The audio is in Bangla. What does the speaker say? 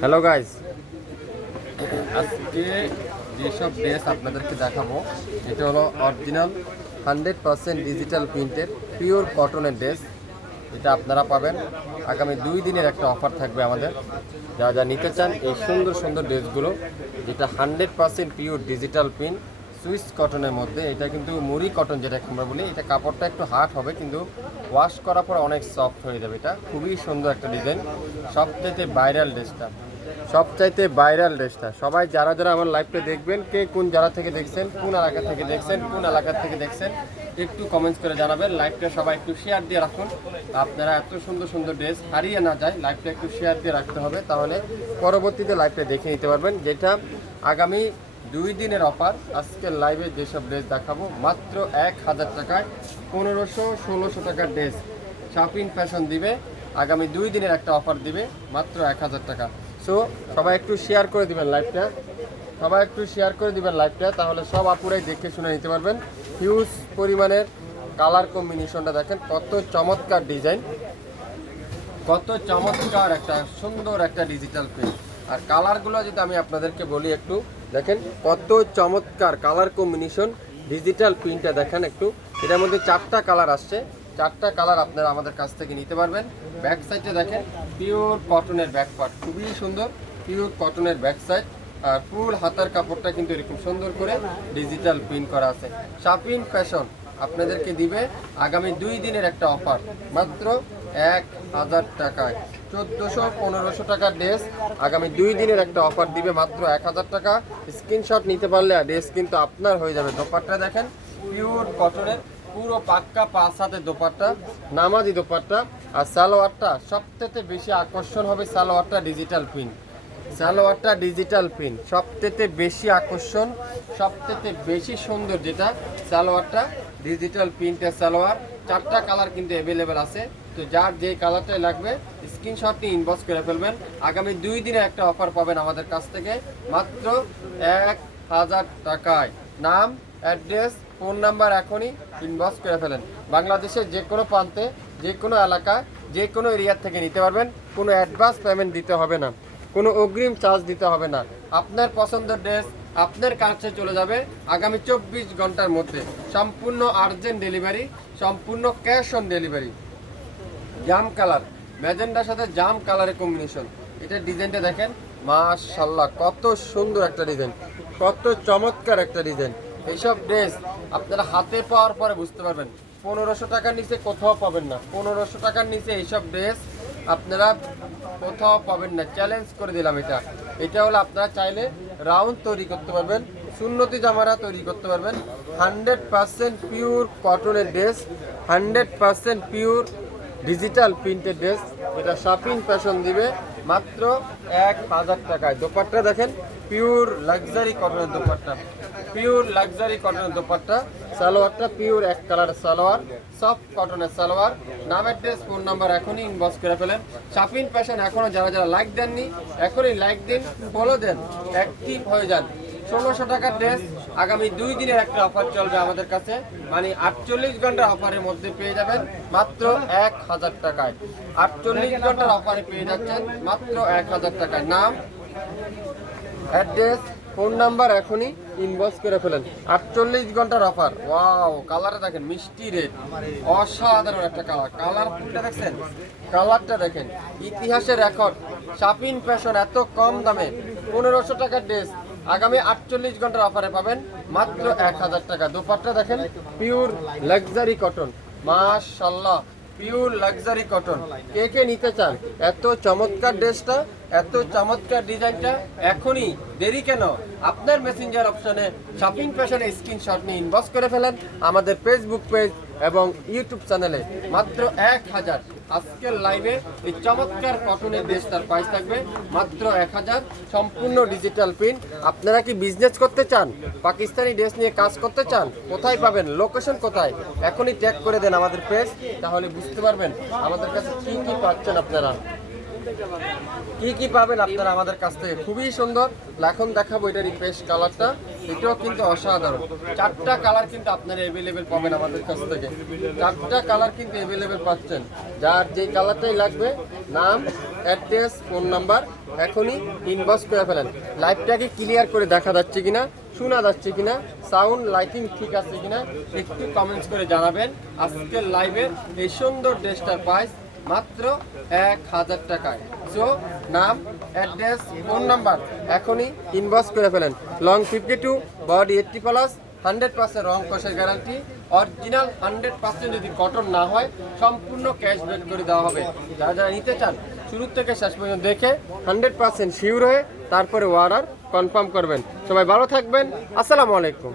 হ্যালো গাইজ আজকে যেসব ড্রেস আপনাদেরকে দেখাবো, এটা হলো অরিজিনাল হান্ড্রেড পারসেন্ট ডিজিটাল প্রিন্টের পিওর কটনের ড্রেস এটা আপনারা পাবেন। আগামী দুই দিনের একটা অফার থাকবে আমাদের। যা যা নিতে চান এই সুন্দর সুন্দর ড্রেসগুলো যেটা hundred percent pure digital print Swiss কটনের মধ্যে, এটা কিন্তু মুড়ি কটন যেটা আমরা বলি, এটা কাপড়টা একটু হার্ড হবে, কিন্তু ওয়াশ করার পর অনেক সফট হয়ে যাবে এটা। খুবই সুন্দর একটা ডিজাইন সবচাইতে ভাইরাল ড্রেসটা সবচাইতে ভাইরাল ড্রেসটা সবাই যারা যারা আমার লাইভটা দেখবেন, কে কোন জায়গা থেকে দেখছেন, কোন এলাকা থেকে দেখছেন, কোন এলাকা থেকে দেখছেন, একটু কমেন্টস করে জানাবেন। লাইভটা সবাই একটু শেয়ার দিয়ে রাখুন। আপনারা এত সুন্দর সুন্দর ড্রেস হারিয়ে না যায় লাইভটা একটু শেয়ার দিয়ে রাখতে হবে। তাহলে পরবর্তীতে লাইভটা দেখে নিতে পারবেন, যেটা আগামী দুই দিনের অফার। আজকের লাইভে যেসব ড্রেস দেখাবো, মাত্র এক হাজার টাকায় পনেরোশো ষোলোশো টাকার ড্রেস শপিং ফ্যাশন দিবে, আগামী দুই দিনের একটা অফার দিবে, মাত্র এক হাজার টাকা। সো সবাই একটু শেয়ার করে দিবেন লাইভটা সবাই একটু শেয়ার করে দিবেন লাইভটা তাহলে সব আপুরাই দেখে শুনে নিতে পারবেন। হিউজ পরিমাণের কালার কম্বিনেশনটা দেখেন, কত চমৎকার ডিজাইন কত চমৎকার একটা সুন্দর একটা ডিজিটাল প্রিন্ট আর কালারগুলো যদি আমি আপনাদেরকে বলি একটু দেখেন কত চমৎকার কালার কম্বিনেশন ডিজিটাল প্রিন্টটা দেখেন একটু। এটার মধ্যে চারটা কালার আসছে। চারটা কালার আপনারা আমাদের কাছ থেকে নিতে পারবেন। ব্যাক সাইডটা দেখেন পিওর কটনের ব্যাক পার্ট খুবই সুন্দর। পিওর কটনের ব্যাক সাইড আর ফুল হাতার কাপড়টা কিন্তু এরকম সুন্দর করে ডিজিটাল প্রিন্ট করা আছে। শাপিং ফ্যাশন আপনাদেরকে দিবে আগামী দুই দিনের একটা অফার মাত্র এক হাজার টাকায়। চোদ্দোশো, পনেরোশো টাকার ড্রেস। আগামী দুই দিনের একটা অফার দিবে মাত্র এক হাজার টাকা। স্ক্রিনশট নিতে পারলে ড্রেস কিন্তু আপনার হয়ে যাবে। দোপারটা দেখেন পিওর কটনের পুরো পাক্কা পাঁচ হাতে দোপারটা নামাজি দোপারটা আর সালোয়ারটা সবথেকে বেশি আকর্ষণ হবে সালোয়ারটা ডিজিটাল প্রিন্ট সালোয়ারটা ডিজিটাল প্রিন্ট সবথেকে বেশি আকর্ষণ সবথেকে বেশি সুন্দর যেটা সালোয়ারটা ডিজিটাল প্রিন্টের সালোয়ার। চারটা কালার কিন্তু অ্যাভেলেবেল আছে। তো যার যে কালারটাই লাগবে স্ক্রিনশট ইনবক্স করে ফেলবেন। আগামী দুই দিনে একটা অফার পাবেন আমাদের কাছ থেকে। মাত্র এক হাজার টাকায়। নাম অ্যাড্রেস ফোন নাম্বার এখনই ইনবক্স করে ফেলেন। বাংলাদেশের যে কোনো প্রান্তে, যে কোনো এলাকা যে কোনো এরিয়ার থেকে নিতে পারবেন। কোনো অ্যাডভান্স পেমেন্ট দিতে হবে না। কোনো অগ্রিম চার্জ দিতে হবে না। আপনার পছন্দের ড্রেস আপনার কাছে চলে যাবে আগামী চব্বিশ ঘণ্টার মধ্যে। সম্পূর্ণ আর্জেন্ট ডেলিভারি, সম্পূর্ণ ক্যাশ অন ডেলিভারি। জাম কালার, ম্যাজেন্ডার সাথে জাম কালারের কম্বিনেশন এটার ডিজাইনটা দেখেন মাশাল্লাহ কত সুন্দর একটা ডিজাইন, কত চমৎকার একটা ডিজাইন। এইসব ড্রেস আপনারা হাতে পাওয়ার পরে বুঝতে পারবেন, পনেরোশো টাকার নিচে কোথাও পাবেন না। পনেরোশো টাকার নিচে এইসব ড্রেস আপনারা কোথাও পাবেন না। চ্যালেঞ্জ করে দিলাম এটা। এটা হলো আপনারা চাইলে রাউন্ড তৈরি করতে পারবেন, সুন্নতি জামারা তৈরি করতে পারবেন। হান্ড্রেড পার্সেন্ট পিওর কটনের dress hundred percent pure digital প্রিন্টের ড্রেস এটা শপিং ফ্যাশন দিবে। মাত্র এক হাজার টাকায়। দোপাট্টা দেখেন পিওর লাক্সারি কটনের দোপাট্টা। পিওর লাক্সারি কটনের দোপাট্টা। সালোয়ারটা পিওর এক কালারের সালোয়ার সফট কটনের সালোয়ার। নামের ড্রেস ফোন নাম্বার এখনই ইনবক্স করে ফেলেন। শপিং ফ্যাশন এখনও যারা যারা লাইক দেননি, এখনই লাইক দিন ফলো দেন। অ্যাক্টিভ হয়ে যান। ষোলোশো টাকার ড্রেস আগামী দুই দিনের একটা অফার চলবে আমাদের কাছে। মানে আটচল্লিশ ঘণ্টার অফারের মধ্যে পেয়ে যাবেন মাত্র এক হাজার টাকায়। আটচল্লিশ ঘণ্টার অফারে পেয়ে যাচ্ছেন মাত্র এক হাজার টাকায়। নাম, অ্যাড্রেস, ফোন নাম্বার এখনই ইনবক্স করে ফেলেন। আটচল্লিশ ঘণ্টার অফার। ওয়াও কালারটা দেখেন, মিষ্টি রেড। অসাধারণ একটা কালার। কালার ফুলটা দেখছেন? কালারটা দেখেন। ইতিহাসের রেকর্ড। শাপিং ফ্যাশন এত কম দামে। পনেরোশো টাকার ড্রেস। আগামী আটচল্লিশ ঘণ্টার অফারে পাবেন মাত্র এক হাজার টাকা। দোপাট্টা দেখেন পিওর লাক্সারি কটন মাশাল্লাহ পিওর লাক্সারি কটন কে কে নিতে চান? এত চমৎকার ড্রেসটা, এত চমৎকার ডিজাইনটা, এখনই দেরি কেন? আপনার মেসেঞ্জার অপশনে শপিং ফ্যাশনে স্ক্রিনশট নিয়ে ইনবক্স করে ফেলেন আমাদের ফেসবুক পেজ এবং ইউটিউব চ্যানেলে মাত্র এক হাজার। আজকের লাইভে এই চমৎকার কটনের ড্রেসটার প্রাইস থাকবে মাত্র এক হাজার, সম্পূর্ণ ডিজিটাল প্রিন্ট আপনারা কি বিজনেস করতে চান? পাকিস্তানি ড্রেস নিয়ে কাজ করতে চান? কোথায় পাবেন? লোকেশন কোথায়? এখনই ট্যাগ করে দেন আমাদের পেজ তাহলে বুঝতে পারবেন আমাদের কাছে কী কী পাচ্ছেন আপনারা। কি কি পাবেন আপনারা আমাদের কাছ থেকে? খুবই সুন্দর। এখন দেখাবো এটার পেস্ট কালারটা এটাও কিন্তু অসাধারণ। চারটা কালার কিন্তু আপনারা অ্যাভেলেবেল পাবেন আমাদের কাছ থেকে। চারটা কালার কিন্তু অ্যাভেলেবেল পাচ্ছেন। যার যে কালারটাই লাগবে, নাম অ্যাড্রেস ফোন নাম্বার এখনই ইনবক্স করে ফেলেন। লাইভটাকে ক্লিয়ার করে দেখা যাচ্ছে কিনা, শোনা যাচ্ছে কিনা সাউন্ড লাইটিং ঠিক আছে কিনা, একটু কমেন্টস করে জানাবেন। আজকের লাইভের এই সুন্দর ড্রেসটার প্রাইস মাত্র এক হাজার টাকায়। সো নাম অ্যাড্রেস ফোন নাম্বার এখনই ইনবক্স করে ফেলেন। Long fifty two body eighty plus hundred percent রং কষের গ্যারান্টি অরিজিনাল হান্ড্রেড পার্সেন্ট যদি কটন না হয়, সম্পূর্ণ ক্যাশব্যাক করে দেওয়া হবে। যারা যারা নিতে চান, শুরু থেকে শেষ পর্যন্ত দেখে হান্ড্রেড পার্সেন্ট শিওর হয়ে তারপরে অর্ডার কনফার্ম করবেন। সবাই ভালো থাকবেন। আসসালামু আলাইকুম।